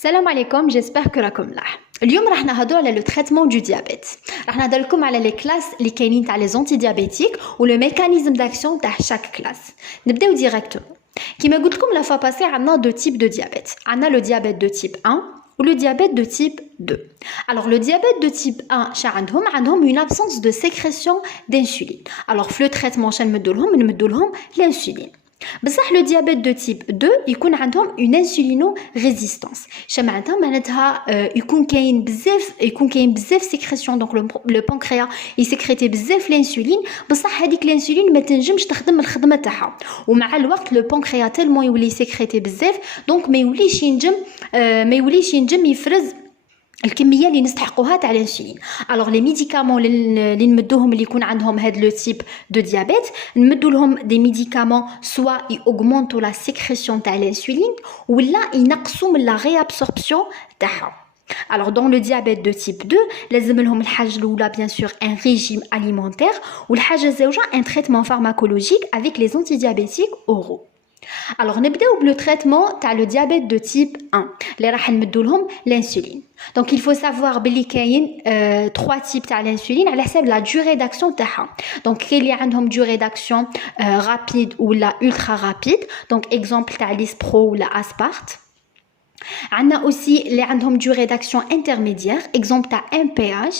Salam alaikum, j'espère que راكم ملاح. اليوم راح نهضروا على le traitement du diabète. راح نهضر لكم على les classes اللي كاينين تاع les antidiabétiques و le mécanisme d'action تاع chaque classe. نبداو directement. كيما قلت لكم la fois passée عندنا deux types de diabète. عندنا le diabète de type 1 ou le diabète de type 2. Alors le diabète de type 1 عندهم une absence de sécrétion d'insuline. Alors في le traitement نمدوا لهم l'insuline. بصح لو ديابيت دو تيب 2 يكون عندهم اون انسولينو ريزيستانس معناتها يكون كاين بزاف سيكريسيون دونك لو بانكريا يسكريتي بزاف الانسولين بصح هذيك الانسولين ما تنجمش تخدم الخدمه تاعها ومع الوقت لو بانكريا تالمون يولي يسكريتي بزاف دونك ما يوليش ينجم يفرز الكميه اللي نستحقوها تاع الانسولين. الوغ لي ميديكامون اللي نمدوهم اللي يكون عندهم هاد لو تيب دو ديابيت نمدو لهم دي ميديكامون سوا يوغمونطو لا سيكريسيون تاع الانسولين ولا ينقصوا من لا ريابسوربسيون تاعها. Alors dans le diabète de type 2 لازم لهم الحاجه الاولى bien sûr un régime alimentaire والحاجه الزوجه un traitement pharmacologique avec les antidiabétiques oraux. Alors نبداو بلو traitement تاع le diabète de type 1 اللي راح نمدو لهم l'insuline. Donc il faut savoir بلي كاين 3 types تاع l'insuline على حساب la durée d'action تاعها. Donc كاين اللي عندهم durée d'action rapide ولا ultra rapide. Donc exemple تاع Lispro ولا Aspart. عندنا aussi اللي عندهم durée d'action intermédiaire exemple تاع MPH.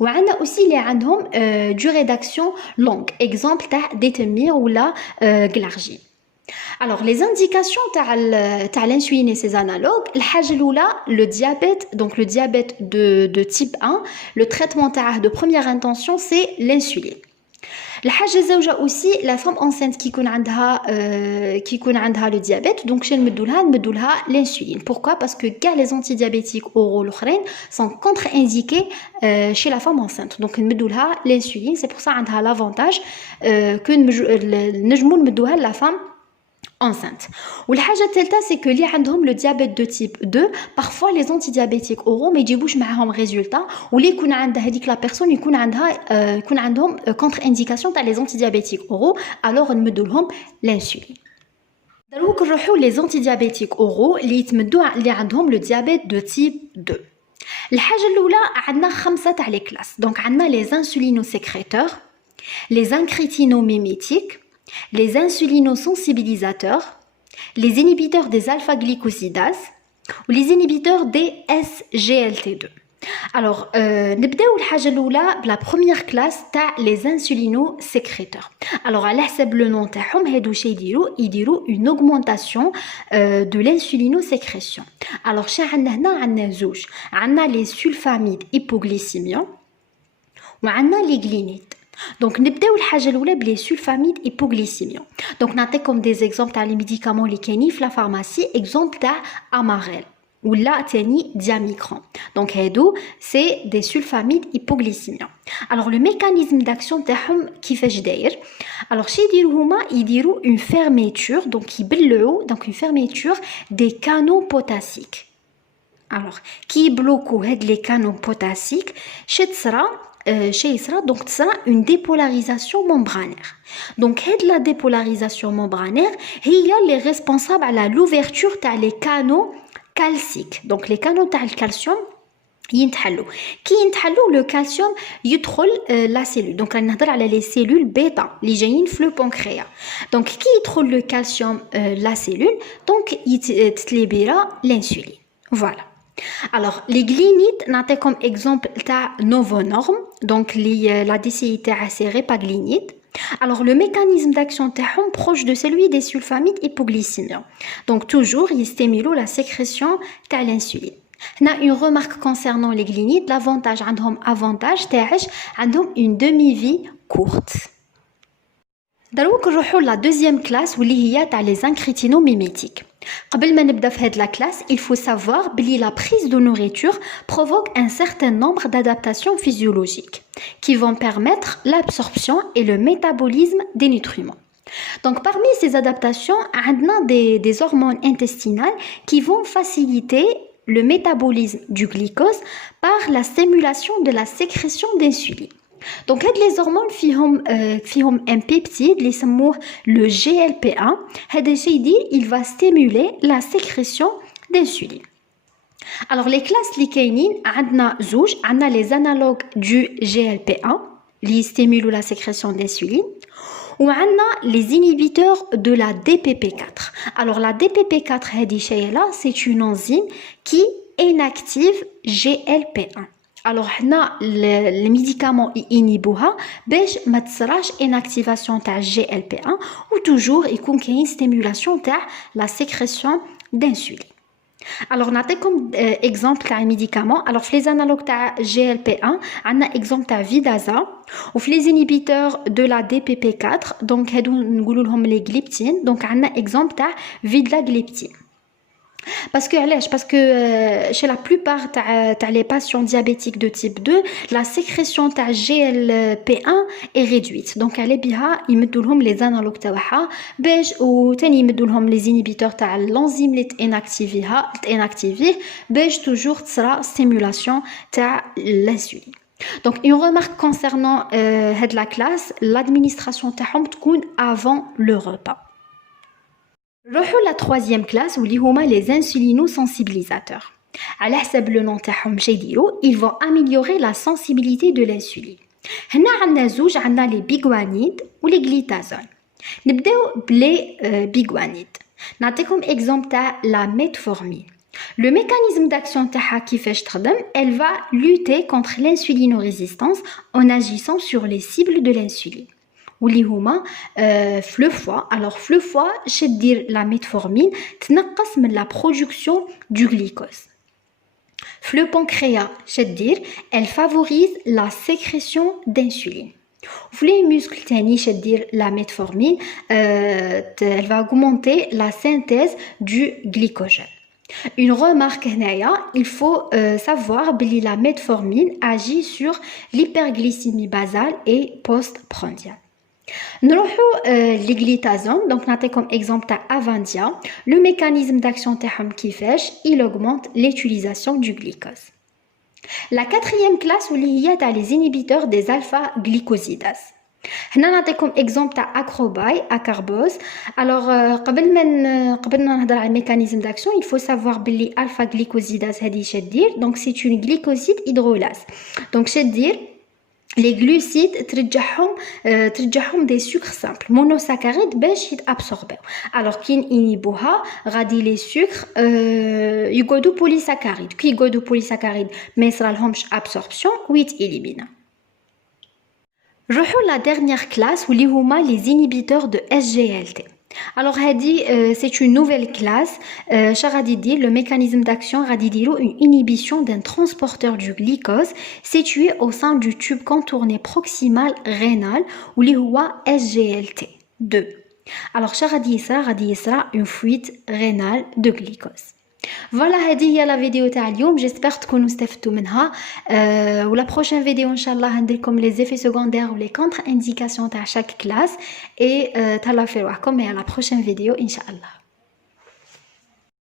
وعندنا aussi اللي عندهم durée d'action longue exemple تاع Detemir ولا Glargine. Alors les indications تاع l'insuline et ses analogues الحاجه الاولى le diabète donc le diabète de type 1 le traitement تاعه de première intention c'est l'insuline. الحاجه الزوجه aussi la femme enceinte qui يكون عندها le diabète donc شنو نمدوا لها l'insuline. Pourquoi? Parce que كاع les antidiabétiques oraux الاخرين sont contre-indiqués chez la femme enceinte donc نمدوا لها l'insuline. C'est pour ça عندها l'avantage que نجموا نمدوها la femme enceinte. والحاجه الثالثه c'est que اللي عندهم le diabète de type 2 parfois les antidiabétiques oraux ما يجيبوش معاهم résultat واللي يكون عندها هذيك لا بيرسون يكون عندهم contre indication تاع les antidiabétiques oraux alors نمدوا لهم l'insuline. دروك نروحوا les antidiabétiques oraux اللي عندهم le diabète de type 2. الحاجه الاولى عندنا 5 تاع لي كلاس دونك عندنا les insulinosécréteurs les incrétinomimétiques les insulinosensibilisateurs, les inhibiteurs des alpha-glycosidases ou les inhibiteurs des SGLT2. Alors, نبداو الحاجة الأولى بلا première classe تاع les insulinosécréteurs. Alors, على حسب le nom تاعهم هادو شي يديروا une augmentation de l'insulinosécrétion. Alors, شا عندنا هنا عندنا زوج عندنا les sulfamides hypoglycémiants وعندنا les glinides. Donc نبداو الحاجه الاولى بلي سولفاميد hypoglycémiants. Donc نعطيكم des exemples تاع لي ميديكامون اللي كاينين في لا فارماسي exemple تاع اماريل ولا تاني دياميكرون. Donc هادو سي دي سولفاميد hypoglycémiants. Alors le mécanisme d'action تاعهم كيفاش داير؟ Alors شي يديروا une fermeture donc يبلعوا donc une fermeture des canaux potassiques. Alors كي يبلوكو هاد لي canaux potassiques شتصرا chez Isra, donc ça une dépolarisation membranaire. Donc la dépolarisation membranaire est responsable à l'ouverture des canaux calciques. Donc les canaux de calcium ينتحلوا كي ينتحلوا le calcium يدخل la cellule. Donc on نهضر على les cellules bêta اللي جايين في le pancréas. Donc كي يدخل le calcium la cellule donc تتليبيرا l'insuline. Voilà. Alors, les glinides, n'ont comme exemple ta novonorm, donc la DCI c'est répaglinide. Alors, le mécanisme d'action est proche de celui des sulfamides hypoglycémiants. Donc, toujours, il stimule la sécrétion de l'insuline. On a une remarque concernant les glinides, l'avantage, une demi-vie courte. دروك نروحوا la deuxième classe واللي هي تاع les incrétinomimétiques. قبل ما نبدا في هاد la classe, il faut savoir بلي la prise de nourriture provoque un certain nombre d'adaptations physiologiques qui vont permettre l'absorption et le métabolisme des nutriments. Donc parmi ces adaptations, on a des hormones intestinales qui vont faciliter le métabolisme du glucose par la stimulation de la sécrétion d'insuline. Donc les hormones فيهم un peptide اللي يسموه le GLP1 هذا الشيء il va stimuler la sécrétion d'insuline. Alors les classes اللي كاينين عندنا زوج عندنا les analogues du GLP1 اللي stimulent la sécrétion d'insuline وعندنا les inhibiteurs de la DPP4. Alors la DPP4 هذه شيء c'est une enzyme qui inactive GLP1. Alors حنا les médicaments inhibuها باش ما تصراش inactivation تاع GLP1 ou toujours يكون كاين stimulation تاع la sécrétion d'insuline. Alors نعطيكم exemple تاع médicament. Alors في les analogues تاع GLP1 عندنا exemple تاع Vidaza وفي les inhibiteurs de la DPP4 donc هادو نقولوا لهم les gliptines donc عندنا exemple تاع Vidlagliptine. Parce que chez la plupart les patients diabétiques de type 2, la sécrétion de GLP1 est réduite. Donc, ils mettent les analogues ou les inhibiteurs de l'enzyme inactivée, toujours sera stimulation de l'insuline. Donc, une remarque concernant la classe, l'administration avant le repas. نروحوا la troisième classe واللي هما les insulinosensibilisateurs. على حسب le nom تاعهم شي يديروا ils vont améliorer la sensibilité de l'insuline. هنا عندنا زوج عندنا les biguanides و les glitazone. نبداو بلي biguanides. نعطيكم exemple تاع la metformine. Le mécanisme d'action تاعها كيفاش تخدم elle va lutter contre l'insulinorésistance en agissant sur les cibles de l'insuline. واللي هما في لو فوا alors في لو فوا شدير لا ميتفورمين تنقص من لا برودكسيون دو غليكوز في لو بانكرياس شدير elle favorise la sécrétion d'insuline في les muscles تاني شدير لا ميتفورمين elle va augmenter la synthèse du glycogène. Une remarque هنايا il faut savoir que la metformine agit sur l'hyperglycémie basale et postprandiale. نروحوا les glitazones donc نعطي comme exemple تاع Avandia. Le mécanisme d'action تاعهم كيفاش il augmente l'utilisation du glucose. La quatrième classe واللي هي تاع les inhibiteurs des alpha glycosidases. هنا نعطيكم exemple تاع Acrobay Acarbose. Alors قبل ما نهضر على mécanisme d'action il faut savoir بلي alpha glycosidase هذه شدير donc c'est une glycoside hydrolase. Donc شدير les glucides ترجعهم des sucres simples monosaccharides باش يتابسوربيو. alors كي ينيبوها غادي les sucres يقعدوا polysaccharides كي يقعدوا polysaccharides ما يصرالهمش absorption ويتإليمينا. نروحوا la dernière classe واللي هما les inhibiteurs de SGLT. Alors c'est une nouvelle classe. Le mécanisme d'action une inhibition d'un transporteur du glucose situé au sein du tube contourné proximal rénal ou SGLT2. Alors une fuite rénale de glucose. Voilà, هذه هي la vidéo تاع اليوم. J'espère تكونوا استفدتوا منها. ولا prochaine vidéo ان شاء الله هنديركم les effets secondaires ou les contre-indications تاع chaque classe et تهلاو في رواحكم. et à la prochaine vidéo ان شاء الله.